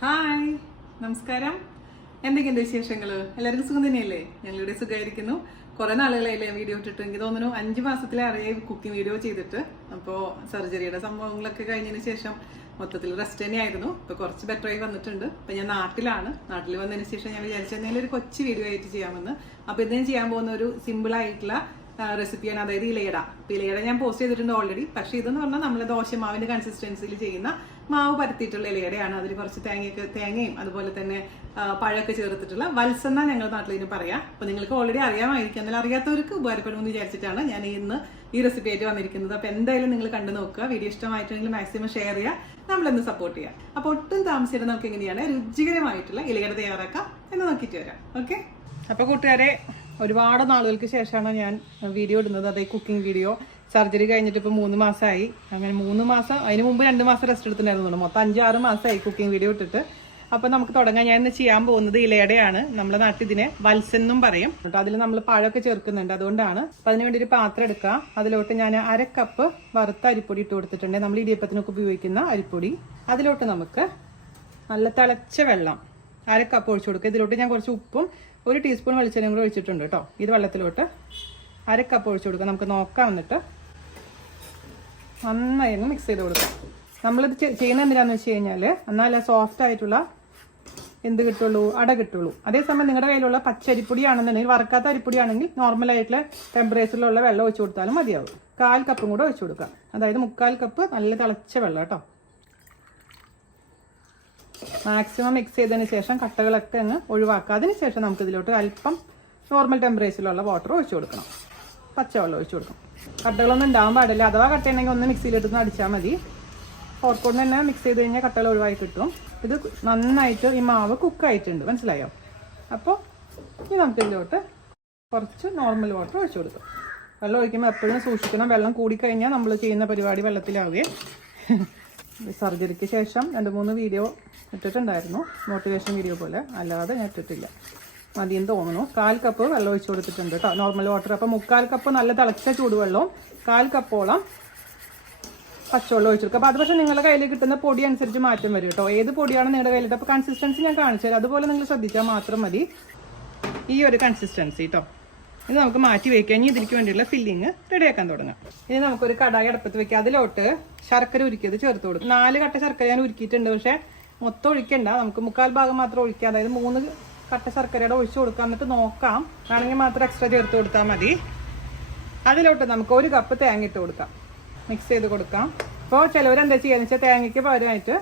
Hi, നമസ്കാരം. എന്തൊക്കെയുണ്ട് വിശേഷങ്ങള്? എല്ലാവർക്കും സുഖം തന്നെയല്ലേ? ഞങ്ങളിവിടെ സുഖമായിരിക്കുന്നു. കുറെ നാളുകളായില്ലേ വീഡിയോ ഇട്ടിട്ട്. എനിക്ക് തോന്നുന്നു 5 മാസത്തിലെ അറിയാം കുക്കിംഗ് വീഡിയോ ചെയ്തിട്ട്. അപ്പോൾ സർജറിയുടെ സംഭവങ്ങളൊക്കെ കഴിഞ്ഞതിന് ശേഷം മൊത്തത്തിൽ റെസ്റ്റ് തന്നെയായിരുന്നു. ഇപ്പൊ കുറച്ച് ബെറ്റർ ആയി വന്നിട്ടുണ്ട്. ഇപ്പൊ ഞാൻ നാട്ടിൽ വന്നതിന് ശേഷം ഞാൻ വിചാരിച്ചെന്തെങ്കിലും ഒരു കൊച്ചു വീഡിയോ ആയിട്ട് ചെയ്യാമെന്ന്. അപ്പൊ ഇതിന് ചെയ്യാൻ പോകുന്ന ഒരു സിമ്പിൾ ആയിട്ടുള്ള റെസിപ്പിയാണ്, അതായത് ഇലയട ഞാൻ പോസ്റ്റ് ചെയ്തിട്ടുണ്ട് ഓൾറെഡി. പക്ഷെ ഇതെന്ന് പറഞ്ഞാൽ നമ്മളെ ദോശമാവിന്റെ കൺസിസ്റ്റൻസിയിൽ ചെയ്യുന്ന മാവ് പരത്തിയിട്ടുള്ള ഇലയടയാണ്. അതിൽ കുറച്ച് തേങ്ങയും അതുപോലെ തന്നെ പഴമൊക്കെ ചേർത്തിട്ടുള്ള വത്സെന്ന ഞങ്ങളുടെ നാട്ടിൽ ഇതിന് പറയാം. അപ്പൊ നിങ്ങൾക്ക് ഓൾറെഡി അറിയാമായിരിക്കും, എന്നാൽ അറിയാത്തവർക്ക് ഉപകാരപ്പെടുമെന്ന് വിചാരിച്ചിട്ടാണ് ഞാൻ ഇന്ന് ഈ റെസിപ്പി ആയിട്ട് വന്നിരിക്കുന്നത്. അപ്പൊ എന്തായാലും നിങ്ങൾ കണ്ടു നോക്കുക. വീഡിയോ ഇഷ്ടമായിട്ടുണ്ടെങ്കിൽ മാക്സിമം ഷെയർ ചെയ്യുക, നമ്മളെന്ന് സപ്പോർട്ട് ചെയ്യുക. അപ്പൊ ഒട്ടും താമസിച്ചിട്ട് നമുക്ക് എങ്ങനെയാണ് രുചികരമായിട്ടുള്ള ഇലയട തയ്യാറാക്കാം എന്ന് നോക്കിയിട്ട് വരാം. ഓക്കെ, അപ്പൊ കൂട്ടുകാരെ, ഒരുപാട് നാളുകൾക്ക് ശേഷമാണ് ഞാൻ വീഡിയോ ഇടുന്നത്. അതായത് കുക്കിംഗ് വീഡിയോ. സർജറി കഴിഞ്ഞിട്ട് ഇപ്പോൾ 3 മാസമായി. അങ്ങനെ 3 മാസം, അതിന് മുമ്പ് 2 മാസം റെസ്റ്റ് എടുത്തിട്ടുണ്ടായിരുന്നു. മൊത്തം 5-6 മാസമായി കുക്കിംഗ് വീഡിയോ ഇട്ടിട്ട്. അപ്പോൾ നമുക്ക് തുടങ്ങാം. ഞാൻ ഇന്ന് ചെയ്യാൻ പോകുന്നത് ഇലയടയാണ്. നമ്മുടെ നാട്ടിൽ ഇതിനെ വത്സെന്നും പറയും കേട്ടോ. അതിൽ നമ്മൾ പഴമൊക്കെ ചേർക്കുന്നുണ്ട്, അതുകൊണ്ടാണ്. അപ്പം അതിന് വേണ്ടി ഒരു പാത്രം എടുക്കുക. അതിലോട്ട് ഞാൻ 1/2 കപ്പ് വറുത്ത അരിപ്പൊടി ഇട്ട് കൊടുത്തിട്ടുണ്ട്. നമ്മൾ ഇടിയപ്പത്തിനൊക്കെ ഉപയോഗിക്കുന്ന അരിപ്പൊടി. അതിലോട്ട് നമുക്ക് നല്ല തിളച്ച വെള്ളം 1/2 കപ്പ് ഒഴിച്ചു കൊടുക്കുക. ഇതിലോട്ട് ഞാൻ കുറച്ച് ഉപ്പും 1 ടീസ്പൂൺ വെളിച്ചെണ്ണയും കൂടെ ഒഴിച്ചിട്ടുണ്ട് കേട്ടോ. ഇത് വെള്ളത്തിലോട്ട് 1/2 കപ്പ് ഒഴിച്ചു കൊടുക്കുക. നമുക്ക് നോക്കാം. എന്നിട്ട് നന്നായി ഒന്ന് മിക്സ് ചെയ്ത് കൊടുക്കാം. നമ്മളിത് ചെയ്യുന്നത് എന്തിനാന്ന് വെച്ച് കഴിഞ്ഞാൽ എന്നാലേ സോഫ്റ്റ് ആയിട്ടുള്ള എന്ത് കിട്ടുള്ളൂ, അട കിട്ടുള്ളൂ. അതേസമയം നിങ്ങളുടെ കയ്യിലുള്ള പച്ചരിപ്പൊടി ആണെന്നുണ്ടെങ്കിൽ, വറുക്കാത്ത അരിപ്പൊടി ആണെങ്കിൽ നോർമൽ ആയിട്ടുള്ള ടെമ്പറേച്ചറിലുള്ള വെള്ളം ഒഴിച്ചു കൊടുത്താലും മതിയാവും. 1/4 കപ്പും കൂടെ ഒഴിച്ചു കൊടുക്കാം. അതായത് 3/4 കപ്പ് നല്ല തിളച്ച വെള്ളം കേട്ടോ. മാക്സിമം മിക്സ് ചെയ്തതിന് ശേഷം കട്ടകളൊക്കെ അങ്ങ് ഒഴിവാക്കുക. അതിന് ശേഷം നമുക്ക് ഇതിലോട്ട് അല്പം നോർമൽ ടെമ്പറേച്ചറിലുള്ള വാട്ടർ ഒഴിച്ചു കൊടുക്കണം. പച്ചവെള്ളം ഒഴിച്ചു കൊടുക്കണം. കട്ടകളൊന്നും ഉണ്ടാവാൻ പാടില്ല. അഥവാ കട്ടയുണ്ടെങ്കിൽ ഒന്ന് മിക്സിയിലിട്ടൊന്ന് അടിച്ചാൽ മതി. ഫോർക്കോണ്ട് തന്നെ മിക്സ് ചെയ്ത് കഴിഞ്ഞാൽ കട്ടകൾ ഒഴിവായി കിട്ടും. ഇത് നന്നായിട്ട് ഈ മാവ് കുക്കായിട്ടുണ്ട്, മനസ്സിലായോ? അപ്പോൾ ഇനി നമുക്ക് ഇതിലോട്ട് കുറച്ച് നോർമൽ വാട്ടർ ഒഴിച്ചു കൊടുക്കും. വെള്ളം ഒഴിക്കുമ്പോൾ എപ്പോഴും സൂക്ഷിക്കണം. വെള്ളം കൂടിക്കഴിഞ്ഞാൽ നമ്മൾ ചെയ്യുന്ന പരിപാടി വെള്ളത്തിലാവുകയും. സർജറിക്ക് ശേഷം 2-3 വീഡിയോ ഇട്ടിട്ടുണ്ടായിരുന്നു, മോട്ടിവേഷൻ വീഡിയോ പോലെ. അല്ലാതെ ഞാൻ ഇട്ടിട്ടില്ല. മതിയെന്ന് തോന്നുന്നു. 1/4 കപ്പ് വെള്ളം ഒഴിച്ചു കൊടുത്തിട്ടുണ്ട് കേട്ടോ, നോർമൽ വാട്ടർ. അപ്പോൾ 3/4 കപ്പ് നല്ല തിളച്ച ചൂടുവെള്ളവും 1/4 കപ്പോളം പച്ചവെള്ളം ഒഴിച്ചു കൊടുക്കുക. അപ്പോൾ അത് പക്ഷേ നിങ്ങളുടെ കയ്യിൽ കിട്ടുന്ന പൊടി അനുസരിച്ച് മാറ്റം വരും കേട്ടോ. ഏത് പൊടിയാണ് നിങ്ങളുടെ കയ്യിലിട്ട്. അപ്പോൾ കൺസിസ്റ്റൻസി ഞാൻ കാണിച്ചു തരാം. അതുപോലെ നിങ്ങൾ ശ്രദ്ധിച്ചാൽ മാത്രം മതി. ഈ ഒരു കൺസിസ്റ്റൻസി കേട്ടോ. ഇത് നമുക്ക് മാറ്റി വയ്ക്കാം. ഇനി ഇതിലേക്ക് വേണ്ടിയുള്ള ഫില്ലിങ് റെഡിയാക്കാൻ തുടങ്ങാം. ഇനി നമുക്കൊരു കടായി അടുപ്പത്ത് വെക്കാം. അതിലോട്ട് ശർക്കര ഉരുക്കിയത് ചേർത്ത് കൊടുക്കും. 4 കട്ട ശർക്കര ഞാൻ ഉരുക്കിയിട്ടുണ്ട്. പക്ഷേ മൊത്തം ഒഴിക്കണ്ട, നമുക്ക് 3/4 ഭാഗം മാത്രം ഒഴിക്കാം. അതായത് 3 കട്ട ശർക്കരയുടെ ഒഴിച്ചു കൊടുക്കാം. എന്നിട്ട് നോക്കാം, വേണമെങ്കിൽ മാത്രം എക്സ്ട്രാ ചേർത്ത് കൊടുത്താൽ മതി. അതിലോട്ട് നമുക്ക് 1 കപ്പ് തേങ്ങ ഇട്ട് കൊടുക്കാം. മിക്സ് ചെയ്ത് കൊടുക്കാം. ഇപ്പോൾ ചിലവരെന്താ ചെയ്യാന്ന് വെച്ചാൽ തേങ്ങയ്ക്ക് പകരമായിട്ട്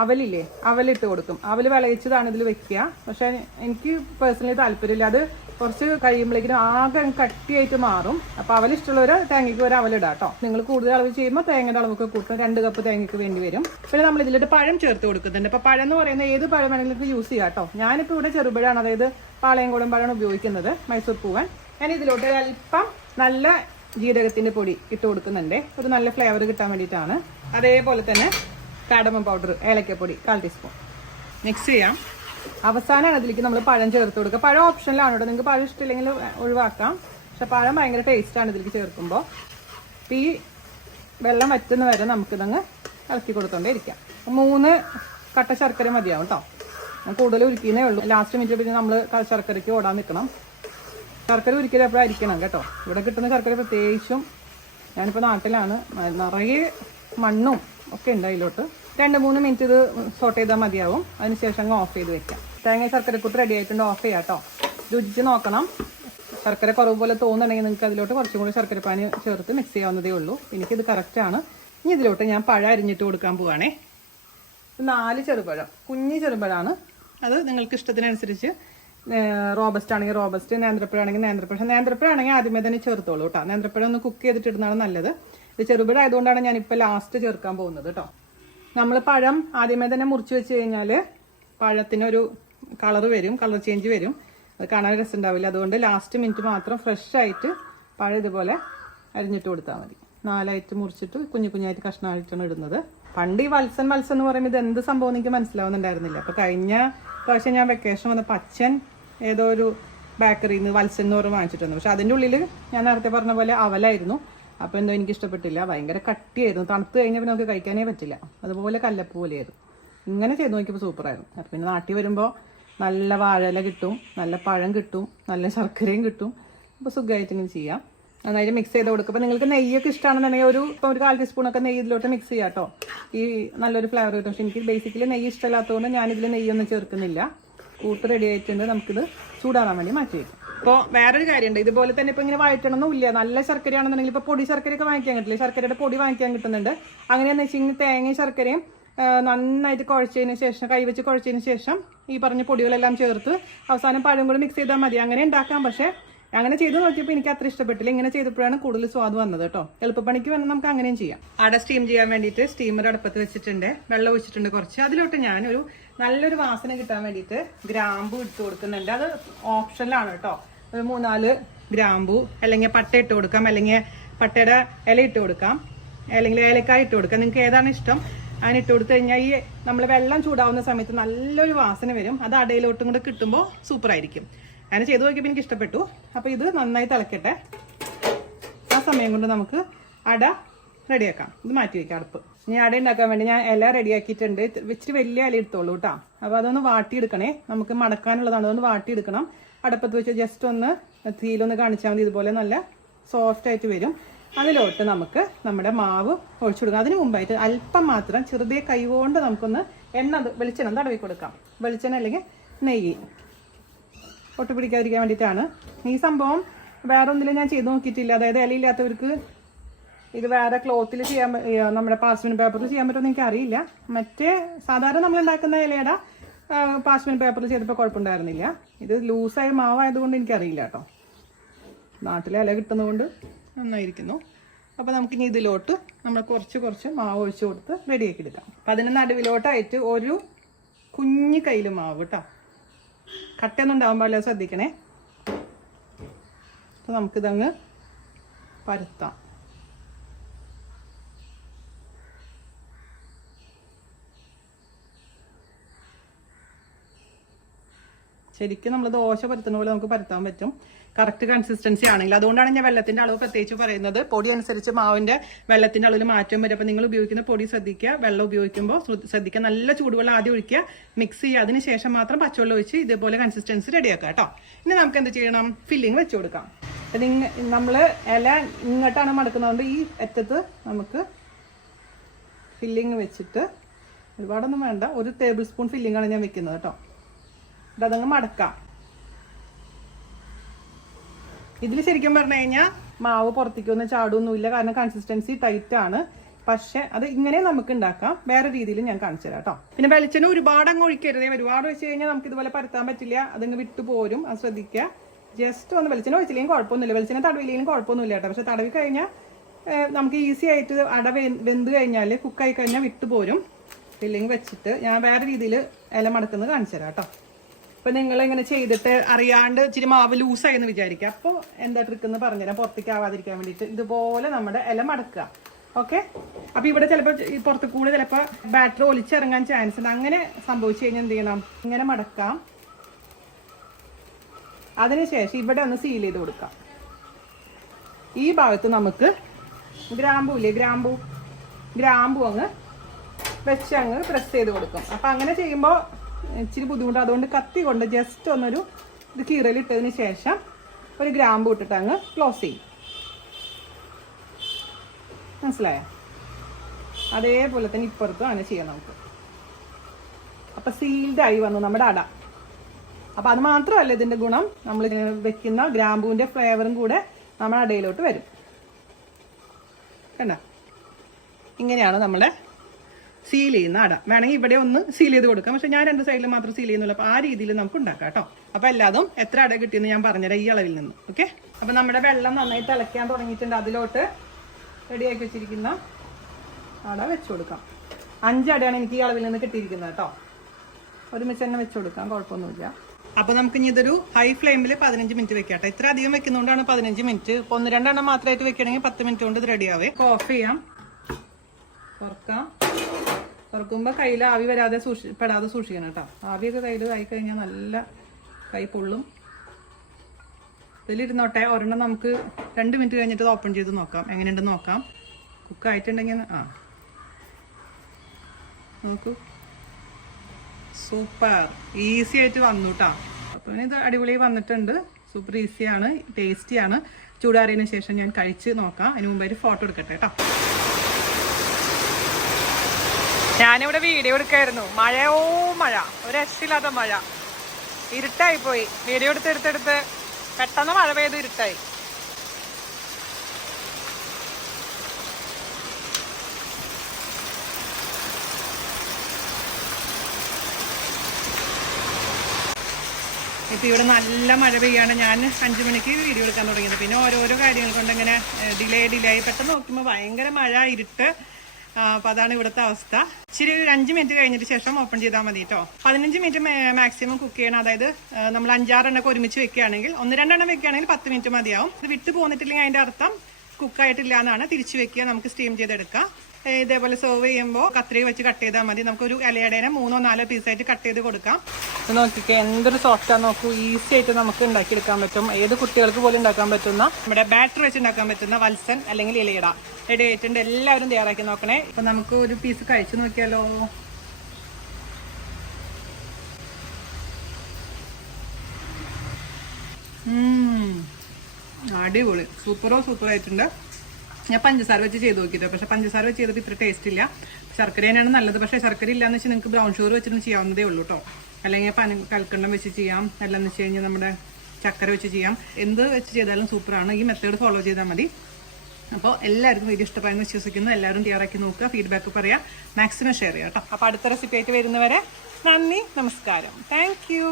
അവലില്ലേ, അവലിട്ട് കൊടുക്കും. അവൽ വിളയിച്ചതാണ് ഇതിൽ വെക്കുക. പക്ഷെ എനിക്ക് പേഴ്സണലി താല്പര്യമില്ല. അത് കുറച്ച് കഴിയുമ്പോഴേക്കും ആകെ കട്ടിയായിട്ട് മാറും. അപ്പോൾ അവലിഷ്ടമുള്ളവർ തേങ്ങയ്ക്ക് ഒരു അവലിടാം കേട്ടോ. നിങ്ങൾ കൂടുതൽ അളവ് ചെയ്യുമ്പോൾ തേങ്ങയുടെ അളവൊക്കെ കൂട്ടും. 2 കപ്പ് തേങ്ങയ്ക്ക് വേണ്ടി വരും. പിന്നെ നമ്മൾ ഇതിലോട്ട് പഴം ചേർത്ത് കൊടുക്കുന്നുണ്ട്. അപ്പോൾ പഴം എന്ന് പറയുന്നത് ഏത് പഴം വേണമെങ്കിലും യൂസ് ചെയ്യാം കേട്ടോ. ഞാനിപ്പോൾ ഇവിടെ ചെറുപഴമാണ്, അതായത് പാളയംകുളം പഴമാണ് ഉപയോഗിക്കുന്നത്, മൈസൂർ പൂവൻ. ഞാൻ ഇതിലോട്ട് അല്പം നല്ല ജീരകത്തിന്റെ പൊടി ഇട്ട് കൊടുക്കുന്നുണ്ട്, ഒരു നല്ല ഫ്ലേവർ കിട്ടാൻ വേണ്ടിയിട്ടാണ്. അതേപോലെ തന്നെ കാഡമം പൗഡർ, ഏലക്കപ്പൊടി 1/4 ടീസ്പൂൺ. മിക്സ് ചെയ്യാം. അവസാനമാണ് ഇതിലേക്ക് നമ്മൾ പഴം ചേർത്ത് കൊടുക്കുക. പഴം ഓപ്ഷനിലാണ് കേട്ടോ, നിങ്ങൾക്ക് പഴം ഇഷ്ടമില്ലെങ്കിൽ ഒഴിവാക്കാം. പക്ഷെ പഴം ഭയങ്കര ടേസ്റ്റാണ് ഇതിലേക്ക് ചേർക്കുമ്പോൾ. ഈ വെള്ളം വറ്റുന്ന വരെ നമുക്കിതങ്ങ് ഇളക്കി കൊടുത്തോണ്ടേ ഇരിക്കാം. 3 കട്ട ശർക്കര മതിയാവും കേട്ടോ. ഞാൻ കൂടുതൽ ഉരുക്കിയേ ഉള്ളൂ. ലാസ്റ്റ് മിനിറ്റ് പിന്നെ നമ്മൾ ശർക്കരയ്ക്ക് ഓടാൻ നിൽക്കണം. ശർക്കര ഉരുക്കിയത് എപ്പോഴും അരിക്കണം കേട്ടോ. ഇവിടെ കിട്ടുന്ന ശർക്കര പ്രത്യേകിച്ചും, ഞാനിപ്പോൾ നാട്ടിലാണ്, നിറയെ മണ്ണും ഒക്കെ ഉണ്ട് അതിലോട്ട്. 2-3 മിനിറ്റ് ഇത് സോട്ട് ചെയ്താൽ മതിയാവും. അതിനുശേഷം അങ്ങ് ഓഫ് ചെയ്ത് വെക്കാം. തേങ്ങ ശർക്കരക്കൂട്ട് റെഡി ആയിട്ടുണ്ട്. ഓഫ് ചെയ്യാം കേട്ടോ. രുചിച്ച് നോക്കണം. ശർക്കര കുറവ് പോലെ തോന്നുന്നുണ്ടെങ്കിൽ നിങ്ങൾക്ക് അതിലോട്ട് കുറച്ചും കൂടി ശർക്കരപ്പാനി ചേർത്ത് മിക്സ് ചെയ്യാവുന്നതേ ഉള്ളൂ. എനിക്കിത് കറക്റ്റാണ്. ഇനി ഇതിലോട്ട് ഞാൻ പഴം അരിഞ്ഞിട്ട് കൊടുക്കാൻ പോവാണേ. 4 ചെറുപഴം, കുഞ്ഞി ചെറുപഴമാണ്. അത് നിങ്ങൾക്ക് ഇഷ്ടത്തിനനുസരിച്ച്, റോബസ്റ്റ് ആണെങ്കിൽ റോബസ്റ്റ്, നേന്ത്രപ്പഴം ആണെങ്കിൽ നേന്ത്രപ്പഴം. പക്ഷേ നേന്ത്രപ്പഴം ആണെങ്കിൽ ആദ്യമേ തന്നെ ചേർത്തോളൂ കേട്ടോ. നേന്ത്രപ്പഴം ഒന്ന് കുക്ക് ചെയ്തിട്ടിടുന്നതാണ് നല്ലത്. ഇത് ചെറുപഴം ആയതുകൊണ്ടാണ് ഞാനിപ്പോൾ ലാസ്റ്റ് ചേർക്കാൻ പോകുന്നത് കേട്ടോ. നമ്മൾ പഴം ആദ്യമേ തന്നെ മുറിച്ച് വെച്ച് കഴിഞ്ഞാൽ പഴത്തിനൊരു കളർ വരും, കളർ ചേഞ്ച് വരും. അത് കാണാൻ രസം ഉണ്ടാവില്ല. അതുകൊണ്ട് ലാസ്റ്റ് മിനിറ്റ് മാത്രം ഫ്രഷ് ആയിട്ട് പഴം ഇതുപോലെ അരിഞ്ഞിട്ട് കൊടുത്താൽ മതി. 4ആയിട്ട് മുറിച്ചിട്ട് കുഞ്ഞായിട്ട് കഷ്ണമായിട്ടാണ് ഇടുന്നത്. പണ്ട് ഈ വത്സൻ എന്ന് പറയുമ്പോൾ ഇത് എന്ത് സംഭവം എനിക്ക് മനസ്സിലാവുന്നുണ്ടായിരുന്നില്ല. അപ്പോൾ കഴിഞ്ഞ പ്രാവശ്യം ഞാൻ വെക്കേഷൻ വന്നപ്പോൾ അച്ഛൻ ഏതോ ഒരു ബേക്കറിയിൽ നിന്ന് വത്സൻ എന്ന് പറഞ്ഞ് വാങ്ങിച്ചിട്ട് വന്നു. പക്ഷെ അതിൻ്റെ ഉള്ളിൽ ഞാൻ നേരത്തെ പറഞ്ഞ പോലെ അവലായിരുന്നു. അപ്പോൾ എന്തോ എനിക്ക് ഇഷ്ടപ്പെട്ടില്ല. ഭയങ്കര കട്ടിയായിരുന്നു. തണുത്ത് കഴിഞ്ഞപ്പോൾ നമുക്ക് കഴിക്കാനേ പറ്റില്ല. അതുപോലെ കല്ലപ്പ് പോലെയായിരുന്നു. ഇങ്ങനെ ചെയ്ത് നോക്കിയപ്പോൾ സൂപ്പറായിരുന്നു. അപ്പം പിന്നെ നാട്ടിൽ വരുമ്പോൾ നല്ല വാഴയില കിട്ടും, നല്ല പഴം കിട്ടും, നല്ല ശർക്കരയും കിട്ടും. അപ്പോൾ സുഖമായിട്ട് ഇങ്ങനെ ചെയ്യാം. നന്നായിട്ട് മിക്സ് ചെയ്ത് കൊടുക്കും. അപ്പോൾ നിങ്ങൾക്ക് നെയ്യൊക്കെ ഇഷ്ടമാണെന്നുണ്ടെങ്കിൽ ഒരു 1/4 ടീസ്പൂണൊക്കെ നെയ്യ് ഇതിലോട്ട് മിക്സ് ചെയ്യാം കേട്ടോ. ഈ നല്ലൊരു ഫ്ലേവർ കിട്ടും. പക്ഷെ എനിക്ക് ബേസിക്കലി നെയ്യ് ഇഷ്ടമില്ലാത്തതുകൊണ്ട് ഞാനിതിൽ നെയ്യൊന്നും ചേർക്കുന്നില്ല. കൂട്ട് റെഡി ആയിട്ടുണ്ട്. നമുക്കിത് ചൂടാറാൻ വേണ്ടി മാറ്റി വയ്ക്കും. ഇപ്പോൾ വേറൊരു കാര്യമുണ്ട്, ഇതുപോലെ തന്നെ ഇപ്പോൾ ഇങ്ങനെ വഴറ്റണമെന്നും ഇല്ല. നല്ല ശർക്കരയാണെന്നുണ്ടെങ്കിൽ ഇപ്പോൾ പൊടി ശർക്കരയൊക്കെ വാങ്ങിക്കാൻ കിട്ടില്ല, ശർക്കരയുടെ പൊടി വാങ്ങിക്കാൻ കിട്ടുന്നുണ്ട്. അങ്ങനെയാണെന്ന് വെച്ചാൽ തേങ്ങയും ശർക്കരയും നന്നായിട്ട് കുഴച്ചതിന് ശേഷം, കൈവച്ച് കുഴച്ചതിന് ശേഷം ഈ പറഞ്ഞ പൊടികളെല്ലാം ചേർത്ത് അവസാനം പഴം കൂടി മിക്സ് ചെയ്താൽ മതി. അങ്ങനെ ഉണ്ടാക്കാം. പക്ഷേ അങ്ങനെ ചെയ്ത് നോക്കിയപ്പോൾ എനിക്ക് അത്ര ഇഷ്ടപ്പെട്ടില്ല. ഇങ്ങനെ ചെയ്തപ്പോഴാണ് കൂടുതൽ സ്വാദ് വന്നത് കേട്ടോ. എളുപ്പപ്പണിക്ക് വേണം നമുക്ക് അങ്ങനെയും ചെയ്യാം. അട സ്റ്റീം ചെയ്യാൻ വേണ്ടിയിട്ട് സ്റ്റീമർ അടുപ്പത്ത് വെച്ചിട്ടുണ്ട്, വെള്ളം ഒഴിച്ചിട്ടുണ്ട് കുറച്ച്. അതിലോട്ട് ഞാനൊരു നല്ലൊരു വാസന കിട്ടാൻ വേണ്ടിയിട്ട് ഗ്രാമ്പു ഇട്ട് കൊടുക്കുന്നുണ്ട്. അത് ഓപ്ഷനിലാണ് കേട്ടോ. ഒരു 3-4 ഗ്രാമ്പു, അല്ലെങ്കിൽ പട്ട ഇട്ട് കൊടുക്കാം, അല്ലെങ്കിൽ പട്ടയുടെ ഇല ഇട്ട് കൊടുക്കാം, അല്ലെങ്കിൽ ഏലക്കായ ഇട്ട് കൊടുക്കാം. നിങ്ങൾക്ക് ഏതാണ് ഇഷ്ടം അങ്ങനെ ഇട്ട് കൊടുത്തു കഴിഞ്ഞാൽ ഈ നമ്മൾ വെള്ളം ചൂടാവുന്ന സമയത്ത് നല്ലൊരു വാസന വരും. അത് അടയിലോട്ടും കൂടെ കിട്ടുമ്പോൾ സൂപ്പറായിരിക്കും. അങ്ങനെ ചെയ്ത് നോക്കിയപ്പോൾ എനിക്ക് ഇഷ്ടപ്പെട്ടു. അപ്പോൾ ഇത് നന്നായി തിളക്കട്ടെ. ആ സമയം കൊണ്ട് നമുക്ക് അട റെഡിയാക്കാം. ഇത് മാറ്റി വയ്ക്കാം അടുപ്പ്. ഇനി അട ഉണ്ടാക്കാൻ വേണ്ടി ഞാൻ ഇല റെഡിയാക്കിയിട്ടുണ്ട്. ഇച്ചിരി വലിയ ഇല എടുത്തോളൂ കേട്ടോ. അപ്പോൾ അതൊന്ന് വാട്ടിയെടുക്കണേ. നമുക്ക് മടക്കാനുള്ളതാണ്, അതൊന്ന് വാട്ടിയെടുക്കണം. അടുപ്പത്ത് വെച്ച് ജസ്റ്റ് ഒന്ന് തീയിലൊന്ന് കാണിച്ചാൽ മതി. ഇതുപോലെ നല്ല സോഫ്റ്റ് ആയിട്ട് വരും. അതിലോട്ട് നമുക്ക് നമ്മുടെ മാവ് ഒഴിച്ചു കൊടുക്കാം. അതിന് മുമ്പായിട്ട് അല്പം മാത്രം ചെറുതേ കൈകൊണ്ട് നമുക്കൊന്ന് വെളിച്ചെണ്ണ തടവി കൊടുക്കാം. വെളിച്ചെണ്ണ അല്ലെങ്കിൽ നെയ്യ് ഒട്ട് പിടിക്കാതിരിക്കാൻ വേണ്ടിയിട്ടാണ്. ഈ സംഭവം വേറെ ഒന്നിലും ഞാൻ ചെയ്ത് നോക്കിയിട്ടില്ല. അതായത് ഇലയില്ലാത്തവർക്ക് ഇത് വേറെ ക്ലോത്തിൽ ചെയ്യാൻ, നമ്മുടെ പാർച്ച്മെന്റ് പേപ്പറിൽ ചെയ്യാൻ പറ്റുമെന്ന് എനിക്ക് അറിയില്ല. മറ്റേ സാധാരണ നമ്മൾ ഉണ്ടാക്കുന്ന ഇലയുടെ പാർച്ച്മെന്റ് പേപ്പറിൽ ചെയ്തപ്പോൾ കുഴപ്പമുണ്ടായിരുന്നില്ല. ഇത് ലൂസായ മാവായതുകൊണ്ട് എനിക്കറിയില്ല കേട്ടോ. നാട്ടിലെ ഇല കിട്ടുന്നതുകൊണ്ട് നന്നായിരിക്കുന്നു. അപ്പോൾ നമുക്കിനി ഇതിലോട്ട് നമ്മൾ കുറച്ച് മാവ് ഒഴിച്ചു കൊടുത്ത് റെഡിയാക്കി എടുക്കാം. അപ്പം അതിന് നടുവിലോട്ടായിട്ട് ഒരു കുഞ്ഞു കയ്യിൽ മാവ് കേട്ടോ. കട്ടയൊന്നും ഉണ്ടാവാൻ പാടില്ല, ശ്രദ്ധിക്കണേ. അപ്പോൾ നമുക്കിതങ്ങ് പരത്താം. ശരിക്കും നമ്മൾ ദോശ പരത്തുന്ന പോലെ നമുക്ക് പരത്താൻ പറ്റും, കറക്റ്റ് കൺസിസ്റ്റൻസി ആണെങ്കിൽ. അതുകൊണ്ടാണ് ഞാൻ വെള്ളത്തിന്റെ അളവ് പ്രത്യേകിച്ച് പറയുന്നത്. പൊടി അനുസരിച്ച് മാവിന്റെ വെള്ളത്തിന്റെ അളവിൽ മാറ്റം വരും. അപ്പോൾ നിങ്ങൾ ഉപയോഗിക്കുന്ന പൊടി ശ്രദ്ധിക്കുക. വെള്ളം ഉപയോഗിക്കുമ്പോൾ ശ്രദ്ധിക്കുക. നല്ല ചൂടുവെള്ളം ആദ്യം ഒഴിക്കുക, മിക്സ് ചെയ്യുക. അതിന് ശേഷം മാത്രം പച്ചവെള്ളം ഒഴിച്ച് ഇതേപോലെ കൺസിസ്റ്റൻസി റെഡിയാക്കുക കേട്ടോ. ഇനി നമുക്ക് എന്ത് ചെയ്യണം? ഫില്ലിങ് വെച്ച് കൊടുക്കാം. നമ്മൾ ഇല ഇങ്ങോട്ടാണ് മടക്കുന്നതുകൊണ്ട് ഈ അറ്റത്ത് നമുക്ക് ഫില്ലിങ് വെച്ചിട്ട്, ഒരുപാടൊന്നും വേണ്ട, 1 ടേബിൾ സ്പൂൺ ഫില്ലിംഗ് ആണ് ഞാൻ വെക്കുന്നത് കേട്ടോ. അതങ്ങ് മടക്കാം. ഇതിൽ ശരിക്കും പറഞ്ഞു കഴിഞ്ഞാൽ മാവ് പുറത്തേക്കൊന്നും ചാടുമൊന്നുമില്ല, കാരണം കൺസിസ്റ്റൻസി ടൈറ്റ് ആണ്. പക്ഷെ അത് ഇങ്ങനെ നമുക്ക് ഉണ്ടാക്കാം. വേറെ രീതിയിൽ ഞാൻ കാണിച്ചു തരാം കേട്ടോ. പിന്നെ വെളിച്ചെണ്ണ ഒരുപാട് അങ്ങ് ഒഴിക്കരുതേ. ഒരുപാട് ഒഴിച്ച് കഴിഞ്ഞാൽ നമുക്ക് ഇതുപോലെ പരത്താൻ പറ്റില്ല, അതങ്ങ് വിട്ടു പോരും. അത് ശ്രദ്ധിക്കുക. ജസ്റ്റ് ഒന്ന് വെളിച്ചെണ്ണ ഒഴിച്ചില്ലെങ്കിൽ കുഴപ്പമൊന്നുമില്ല, വെളിച്ചെണ്ണ തടവില്ലെങ്കിലും കുഴപ്പമൊന്നുമില്ല കേട്ടോ. പക്ഷെ തടവി കഴിഞ്ഞാൽ നമുക്ക് ഈസി ആയിട്ട് അട വെന്ത് കഴിഞ്ഞാൽ, കുക്കായി കഴിഞ്ഞാൽ വിട്ടു പോരും. ഫില്ലിങ് വെച്ചിട്ട് ഞാൻ വേറെ രീതിയിൽ ഇല മടക്കുന്നത് കാണിച്ചു തരാം കേട്ടോ. അപ്പോൾ നിങ്ങളിങ്ങനെ ചെയ്തിട്ട് അറിയാണ്ട് ഇച്ചിരി മാവ് ലൂസായി എന്ന് വിചാരിക്കുക. അപ്പോൾ എന്താ ട്രിക്ക് എന്ന് പറഞ്ഞുതരാം, പുറത്തേക്ക് ആവാതിരിക്കാൻ വേണ്ടിയിട്ട്. ഇതുപോലെ നമ്മുടെ ഇല മടക്കുക. ഓക്കെ. അപ്പോൾ ഇവിടെ ചിലപ്പോൾ പുറത്ത് കൂടെ ചിലപ്പോൾ ബാറ്ററി ഒലിച്ചിറങ്ങാൻ ചാൻസ് ഉണ്ട്. അങ്ങനെ സംഭവിച്ചു കഴിഞ്ഞാൽ എന്ത് ചെയ്യണം? ഇങ്ങനെ മടക്കാം. അതിനുശേഷം ഇവിടെ ഒന്ന് സീൽ ചെയ്ത് കൊടുക്കാം. ഈ ഭാഗത്ത് നമുക്ക് ഗ്രാമ്പൂ ഇല്ലേ, ഗ്രാമ്പൂ അങ്ങ് വെച്ച് അങ്ങ് പ്രസ് ചെയ്ത് കൊടുക്കും. അപ്പം അങ്ങനെ ചെയ്യുമ്പോൾ ഇച്ചിരി ബുദ്ധിമുട്ട്. അതുകൊണ്ട് കത്തി കൊണ്ട് ജസ്റ്റ് ഒന്നൊരു ഇത് കീറലിട്ടതിന് ശേഷം ഒരു ഗ്രാമ്പ് ഇട്ടിട്ട് അങ്ങ് ക്ലോസ് ചെയ്യും. മനസ്സിലായോ? അതേപോലെ തന്നെ ഇപ്പുറത്തും അങ്ങനെ ചെയ്യാം നമുക്ക്. അപ്പം സീൽഡായി വന്നു നമ്മുടെ അട. അപ്പം അത് മാത്രമല്ല ഇതിൻ്റെ ഗുണം, നമ്മൾ വെക്കുന്ന ഗ്രാമ്പൂവിൻ്റെ ഫ്ലേവറും കൂടെ നമ്മുടെ അടയിലോട്ട് വരും. കണ്ട, ഇങ്ങനെയാണ് നമ്മുടെ സീൽ ചെയ്യുന്ന അട. വേണമെങ്കിൽ ഇവിടെ ഒന്ന് സീൽ ചെയ്ത് കൊടുക്കാം. പക്ഷെ ഞാൻ 2 സൈഡിൽ മാത്രം സീൽ ചെയ്യുന്നുള്ളൂ. അപ്പോൾ ആ രീതിയിൽ നമുക്ക് ഉണ്ടാക്കാം കേട്ടോ. അപ്പോൾ എല്ലാതും എത്ര അട കിട്ടിയെന്ന് ഞാൻ പറഞ്ഞുതരാം ഈ അളവിൽ നിന്ന്. ഓക്കെ. അപ്പോൾ നമ്മുടെ വെള്ളം നന്നായി തിളയ്ക്കാൻ തുടങ്ങിയിട്ടുണ്ട്. അതിലോട്ട് റെഡിയാക്കി വെച്ചിരിക്കുന്ന അട വെച്ച് കൊടുക്കാം. 5 അടയാണ് എനിക്ക് ഈ അളവിൽ നിന്ന് കിട്ടിയിരിക്കുന്നത് കേട്ടോ. ഒരുമിച്ച് തന്നെ വെച്ച് കൊടുക്കാം, കുഴപ്പമൊന്നുമില്ല. അപ്പോൾ നമുക്ക് ഇനി ഇതൊരു ഹൈ ഫ്ലെയിമിൽ 15 മിനിറ്റ് വെക്കാം കേട്ടോ. ഇത്ര അധികം വെക്കുന്നതുകൊണ്ടാണ് 15 മിനിറ്റ്. ഇപ്പോൾ 1-2 എണ്ണം മാത്രമായിട്ട് വെക്കണമെങ്കിൽ 10 മിനിറ്റ് കൊണ്ട് ഇത് റെഡിയാവേ. ഓഫ് ചെയ്യാം, തുറക്കുമ്പോൾ കയ്യിൽ ആവി വരാതെ പെടാതെ സൂക്ഷിക്കണം കേട്ടോ. ആവിയൊക്കെ കയ്യിൽ ആയി കഴിഞ്ഞാൽ നല്ല കൈ പൊള്ളും. ഇതിലിരുന്നോട്ടെ. ഒരെണ്ണം നമുക്ക് 2 മിനിറ്റ് കഴിഞ്ഞിട്ട് ഇത് ഓപ്പൺ ചെയ്ത് നോക്കാം, എങ്ങനെയുണ്ടെന്ന് നോക്കാം. കുക്കായിട്ടുണ്ടെങ്കിൽ നോക്കൂ, സൂപ്പർ ഈസി ആയിട്ട് വന്നു കേട്ടോ. അപ്പം ഇത് അടിപൊളി വന്നിട്ടുണ്ട്. സൂപ്പർ ഈസിയാണ്, ടേസ്റ്റിയാണ്. ചൂടാറിയതിനു ശേഷം ഞാൻ കഴിച്ച് നോക്കാം. അതിന് മുമ്പായിട്ട് ഫോട്ടോ എടുക്കട്ടെ കേട്ടോ. ഞാനിവിടെ വീഡിയോ എടുക്കായിരുന്നു. മഴയോ മഴ, ഒരു രക്ഷയില്ലാത്ത മഴ. ഇരുട്ടായി പോയി. വീഡിയോ എടുത്തെടുത്തെടുത്ത് പെട്ടെന്ന് മഴ പെയ്ത് ഇരുട്ടായി. ഇപ്പം ഇവിടെ നല്ല മഴ പെയ്യാണ്. ഞാൻ 5 മണിക്ക് വീഡിയോ എടുക്കാൻ തുടങ്ങിയത്. പിന്നെ ഓരോരോ കാര്യങ്ങൾ കൊണ്ട് ഇങ്ങനെ ഡിലേ ആയി പെട്ടെന്ന് നോക്കുമ്പോൾ ഭയങ്കര മഴ, ഇരുട്ട്. അപ്പം അതാണ് ഇവിടുത്തെ അവസ്ഥ. ഇച്ചിരി ഒരു 5 മിനിറ്റ് കഴിഞ്ഞിട്ട് ശേഷം ഓപ്പൺ ചെയ്താൽ മതി കേട്ടോ. 15 മിനിറ്റ് മാക്സിമം കുക്ക് ചെയ്യണം. അതായത് നമ്മൾ 5-6 എണ്ണൊക്കെ ഒരുമിച്ച് വെക്കുകയാണെങ്കിൽ, 1-2 എണ്ണം വെക്കുകയാണെങ്കിൽ 10 മിനിറ്റ് മതിയാവും. ഇത് വിട്ട് പോന്നിട്ടില്ലെങ്കിൽ അതിന്റെ അർത്ഥം കുക്കായിട്ടില്ല എന്നാണ്. തിരിച്ചു വെക്കുക, നമുക്ക് സ്റ്റീം ചെയ്തെടുക്കാം. ഇതേപോലെ സെർവ് ചെയ്യുമ്പോൾ കത്രിക വെച്ച് കട്ട് ചെയ്താൽ മതി. നമുക്കൊരു ഇലയടേനെ 3-4 പീസായിട്ട് കട്ട് ചെയ്ത് കൊടുക്കാം. നോക്കിക്കേ എന്തൊരു സോഫ്റ്റാണ് നോക്കൂ. ഈസി ആയിട്ട് നമുക്ക് ഉണ്ടാക്കിയെടുക്കാൻ പറ്റും. ഏത് കുട്ടികൾക്ക് പോലും ഉണ്ടാക്കാൻ പറ്റുന്ന, നമ്മുടെ ബാറ്റർ വെച്ച് ഉണ്ടാക്കാൻ പറ്റുന്ന വത്സൻ അല്ലെങ്കിൽ ഇലയട റെഡി ആയിട്ടുണ്ട്. എല്ലാവരും തയ്യാറാക്കി നോക്കണേ. അപ്പൊ നമുക്ക് ഒരു പീസ് കഴിച്ചു നോക്കിയാലോ. അടിപൊളി, സൂപ്പറായിട്ടുണ്ട്. ഞാൻ പഞ്ചസാര വെച്ച് ചെയ്ത് നോക്കിയിട്ട്, പക്ഷെ പഞ്ചസാര വെച്ച് ചെയ്തപ്പോൾ ഇത്ര ടേസ്റ്റ് ഇല്ല. ശർക്കര തന്നെയാണ് നല്ലത്. പക്ഷേ ശർക്കര ഇല്ലാന്ന് വെച്ചാൽ നിങ്ങൾക്ക് ബ്രൗൺ ഷുഗർ വെച്ചിട്ട് ചെയ്യാവുന്നതേ ഉള്ളൂ കേട്ടോ. അല്ലെങ്കിൽ കൽക്കണ്ടം വെച്ച് ചെയ്യാം, അല്ലെന്ന് വെച്ച് കഴിഞ്ഞാൽ നമ്മുടെ ചക്കര വെച്ച് ചെയ്യാം. എന്ത് വെച്ച് ചെയ്താലും സൂപ്പറാണ്. ഈ മെത്തേഡ് ഫോളോ ചെയ്താൽ മതി. അപ്പോൾ എല്ലാവർക്കും വീഡിയോ ഇഷ്ടമായെന്ന് വിശ്വസിക്കുന്നു. എല്ലാവരും തയ്യാറാക്കി നോക്കുക, ഫീഡ്ബാക്ക് പറയാം, മാക്സിമം ഷെയർ ചെയ്യാം കേട്ടോ. അപ്പോൾ അടുത്ത റെസിപ്പി ആയിട്ട് വരുന്നവരെ നന്ദി, നമസ്കാരം, താങ്ക് യു.